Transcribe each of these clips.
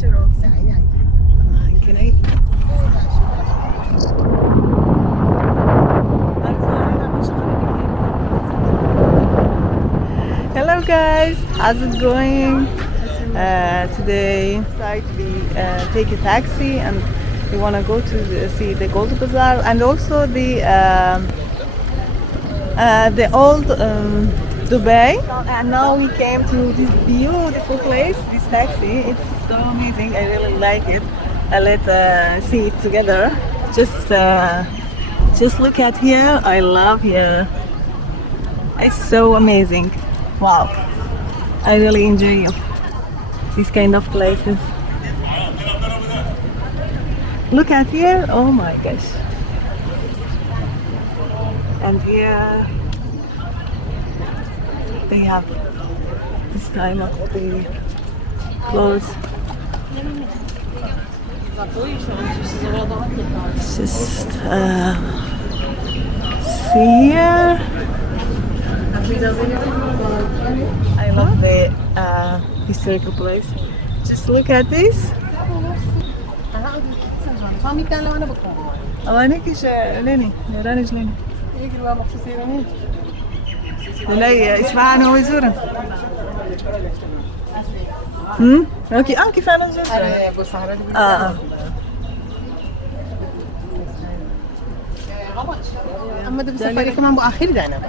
Can I? Hello guys, how's it going? Today we take a taxi and we want to go to see the Gold Bazaar and also the old Dubai. And now we came to this beautiful place. This taxi, it's so amazing. I really like it. Let's see it together. Just look at here. I love here. It's so amazing. Wow. I really enjoy these kind of places. Look at here. Oh my gosh. And here they have this time of the clothes. Just see here. I love the historical place. Just look at this. لا اسمعنا ويزورنا. اوكي كيف انا زرت؟ اما ده بسفاري كمان باخر ده انا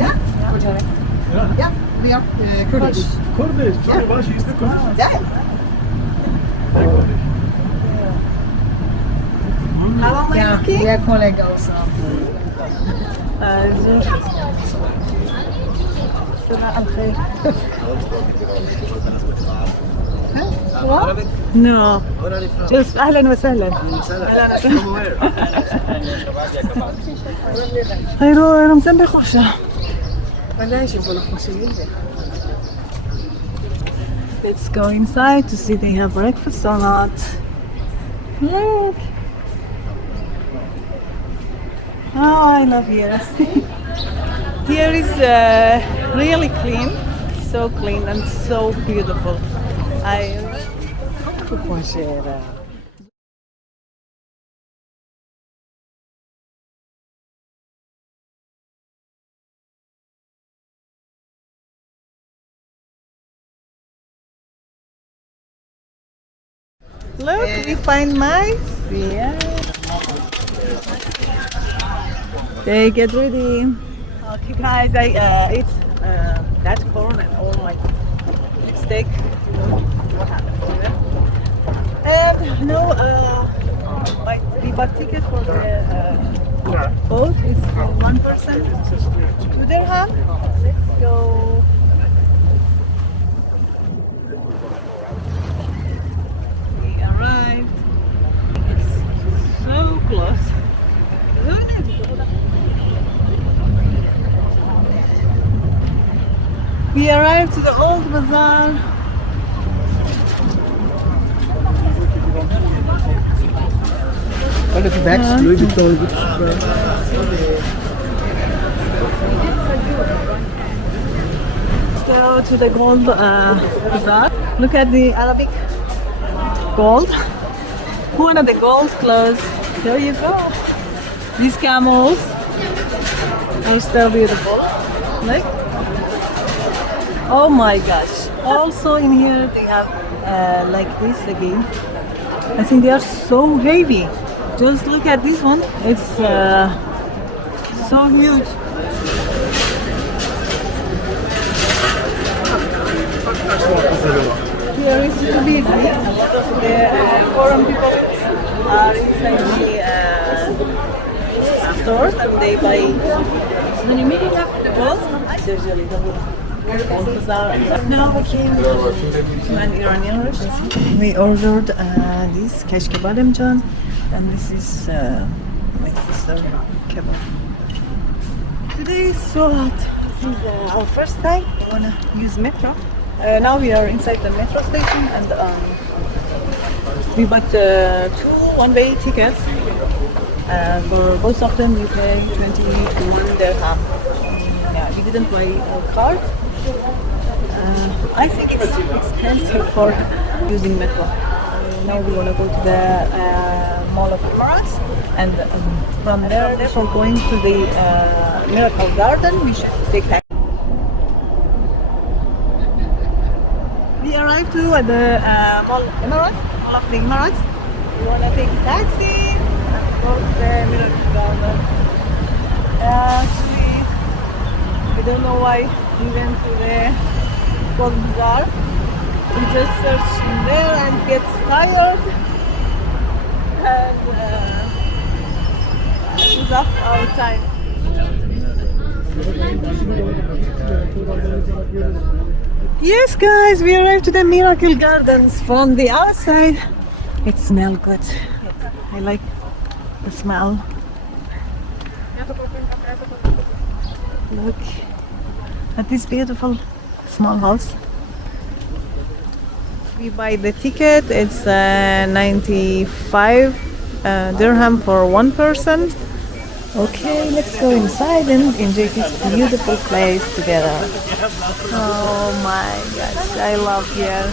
Yeah? Yeah, we are Kurdish. Kurdish? Yeah. Why she is the Kurdish? Yeah. How am I looking? We are colleagues also. No. Just أهلا وسهلا. خيرو رمزان بخوشة. Let's go inside to see they have breakfast or not. Look. Oh, I love here. Here is really clean, so clean and so beautiful. Look, we find mice. Yeah. They get ready. Okay, guys, I ate that corn and all my steak. What happened here? And no, we bought ticket for the boat. It's for one person. To Dirham. Let's go. We arrived. It's so close. We arrived to the old bazaar. Go to the gold bazaar. Look at the Arabic gold. One of the gold clothes. There you go. These camels are so beautiful. Look. Oh my gosh. Also in here they have like this again. I think they are so heavy. Just look at this one. It's so huge. Here is too busy. A lot of the foreign people are inside the stores and they buy clothes. Now we came to an Iranian restaurant. We ordered this keşke bademcan And this is my sister kebab. Today is so hot. This is our first time we wanna use metro. Now we are inside the metro station and we bought two one-way tickets. For both of them, you pay 21 dirham. Yeah, we didn't buy a card. I think it's expensive for using metro. Now we want to go to the Mall of Emirates, and from there, before going to the Miracle Garden, we should take taxi. We arrived too at the Mall of Emirates. Mall of the Emirates. We want to take a taxi and go to the Miracle Garden. Actually, we don't know why we went to the Gold Bazaar. We just search in there and get tired and use up our time. Yes guys, we arrived to the Miracle Gardens. From the outside it smells good. I like the smell. Look at this beautiful small house. We buy the ticket. It's 95 dirham for one person. Okay, let's go inside and enjoy this beautiful place together. Oh my gosh, I love here.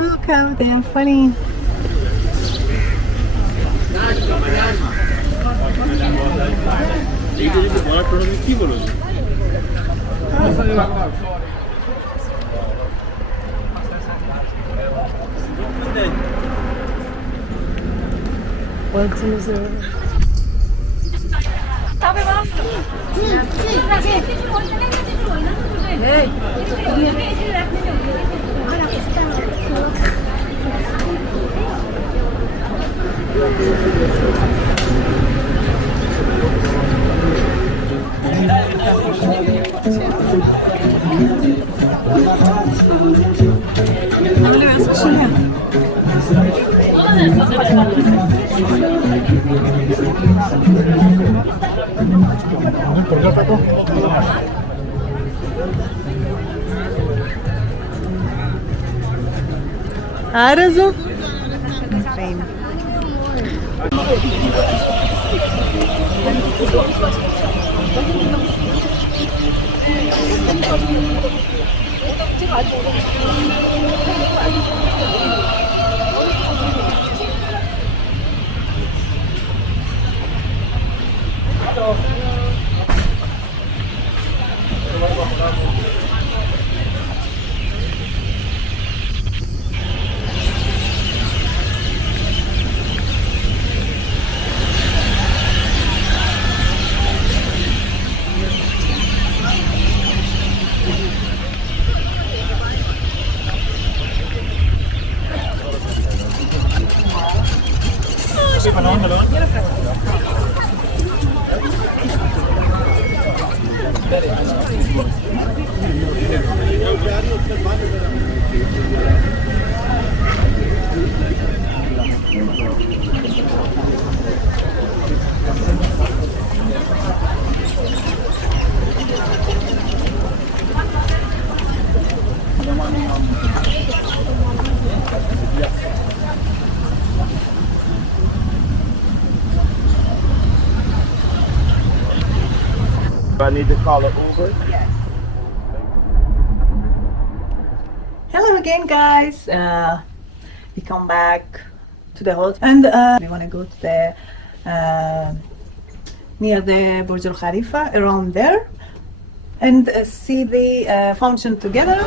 Look how they're funny. Well, Arazo. I need to call an Uber? Yes. Hello again, guys. We come back to the hotel and we want to go to the near the Burj Al Khalifa, around there, and see the fountain together.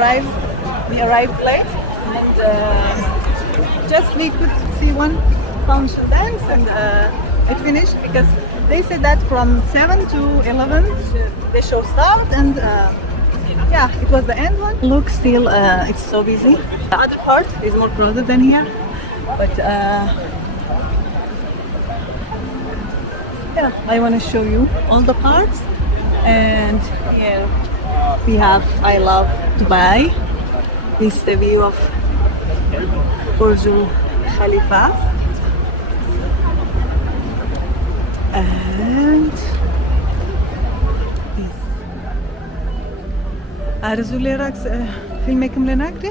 arrived late, and just we could see one council dance, and it finished because they said that from 7 to 11 the show start, and yeah, it was the end one. Look, still it's so busy. The other part is more crowded than here, but yeah, I want to show you all the parts. And here we have I Love Dubai. This is the view of Burj Khalifa. And this. أرزو لي راكس فيلمكم لناكدي؟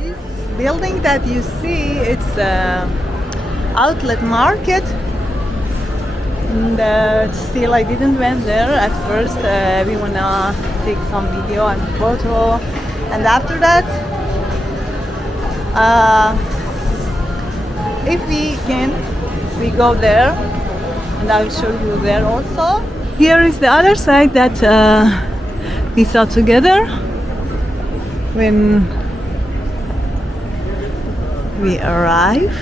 This building that you see, it's outlet market. And still I didn't went there at first. We wanna take some video and photo, and after that if we can, we go there, and I will show you there also. Here is the other side that we saw together when we arrive.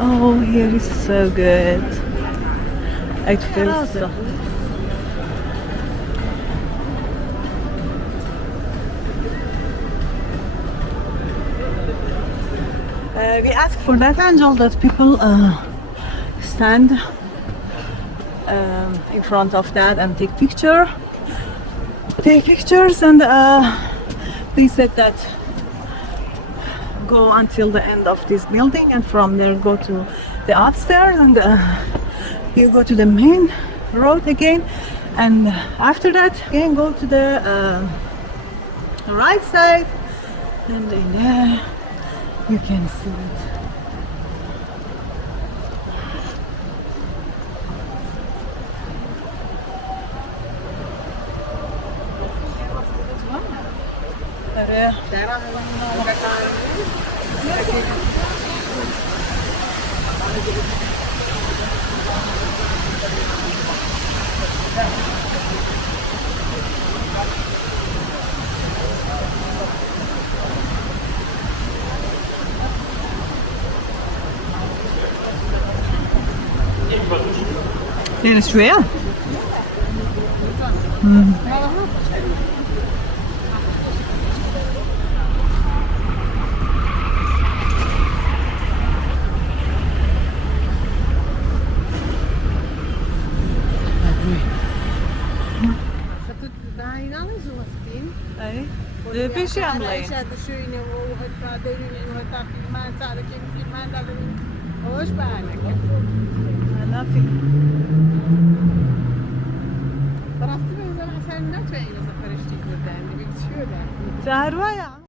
Oh, here is so good. It feels so. We asked for that angel that people stand in front of that and take pictures, and they said that go until the end of this building, and from there go to the upstairs, and you go to the main road again, and after that again go to the right side, and in there you can see it. Den er svær. Det er bekymring. براسي بنزل عشان لا تعيش فرشتي قدامي بتشوفها سهر ويا